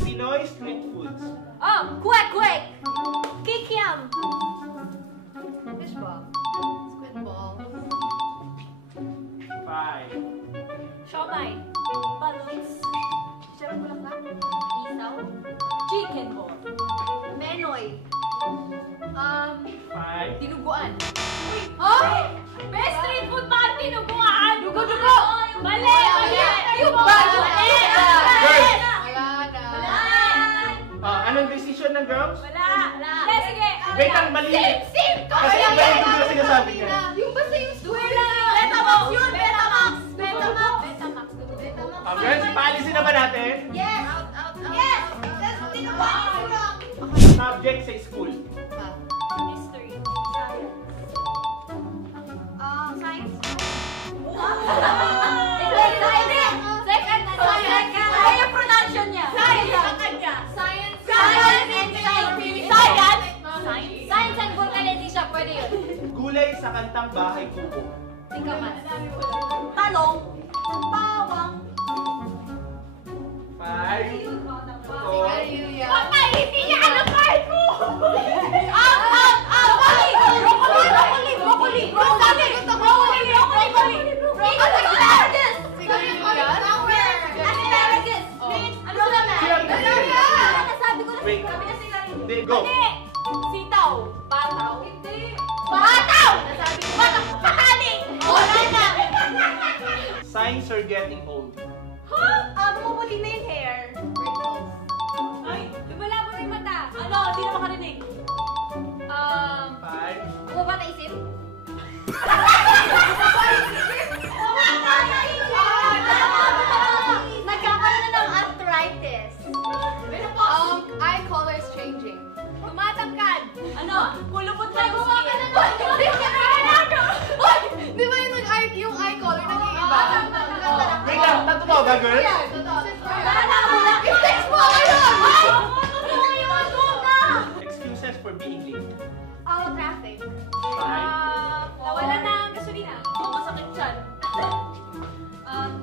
Pinoy street foods. Oh, kwek! Kikiam! Fishball. Squid ball. 5. Siomay. Balloons. Sarap bulaklak. Isaw. Chicken ball. Menoy. 5. Dinuguan. Oh! Best street food ba ang tinuguan? Dugo! Mali! Yung bago! Girls! Wala na. Anong decision ng girls? Wala! Sige! Wait lang, mali. Same! Kasi iba yung sinasabi niya. Yung basta yung Betamax yun! Betamax! Girls, paalisin na ba natin? Yes! Yes! Tinuguan ko lang! Subject sa school. History. Science. Second! Ano yung pronunciation niya? Science and vulcanism siya, pwede yun. Gulay sa kantang Bahay Kubo. Tingkaman. Talong. Bawang. 5. 4. Papailitin niya ang part mo! Broccoli! Asparagus! Ano naman? Nasabi ko na Wait. kami na sila rin. Hindi, go. Sitaw. Bataw. Hindi. Bataw! Nasabi ko. Bataw. Pakaling! Wala na. Signs are getting old. Bumubuli na yung hair. Ay, lumala mo na yung mata. Ano? Hindi na makarinig. 5. Ano ba naisip? Nagkakaroon na ng arthritis. Eye color is changing. Tumatangkad. Ano? Kulupot na yung Nagawa ka skin. Di ba yung eye color nag-iiba? Wait lang, tatlo ba, girls? I-text mo ako yun! Excuses for being late. Traffic. 5. Nawala na ang gasolina. Masakit dyan.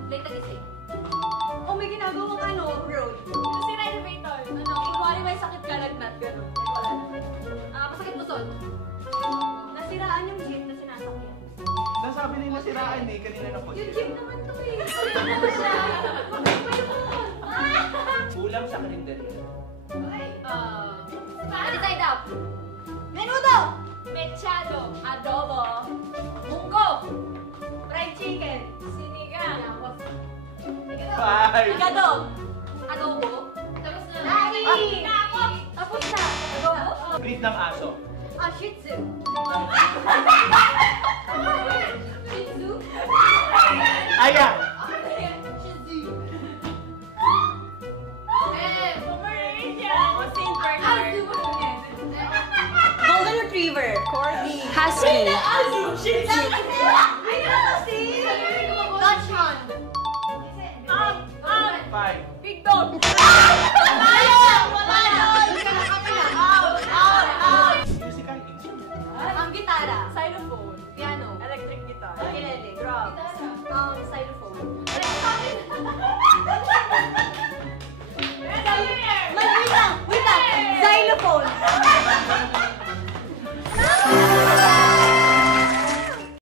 Late na gising. May ginagawang road. Si elevator. Ikuwari may sakit ka, lagnat. Gano'n. Wala na. Masakit puson. Nasiraan yung jeep na sinasakyan. Nasabi nila siraan kanina na po. Yung jeep naman to eh. Ulam sa kalendarya. Side up. Menudo. Mechado. Adobo. Munggo. Fried chicken. Sinigang. 5. Agado. Adobo. Tapos na. Lahi. Tapos na. Adobo. Breed ng aso. Shih Tzu. Shih Tzu. Aya.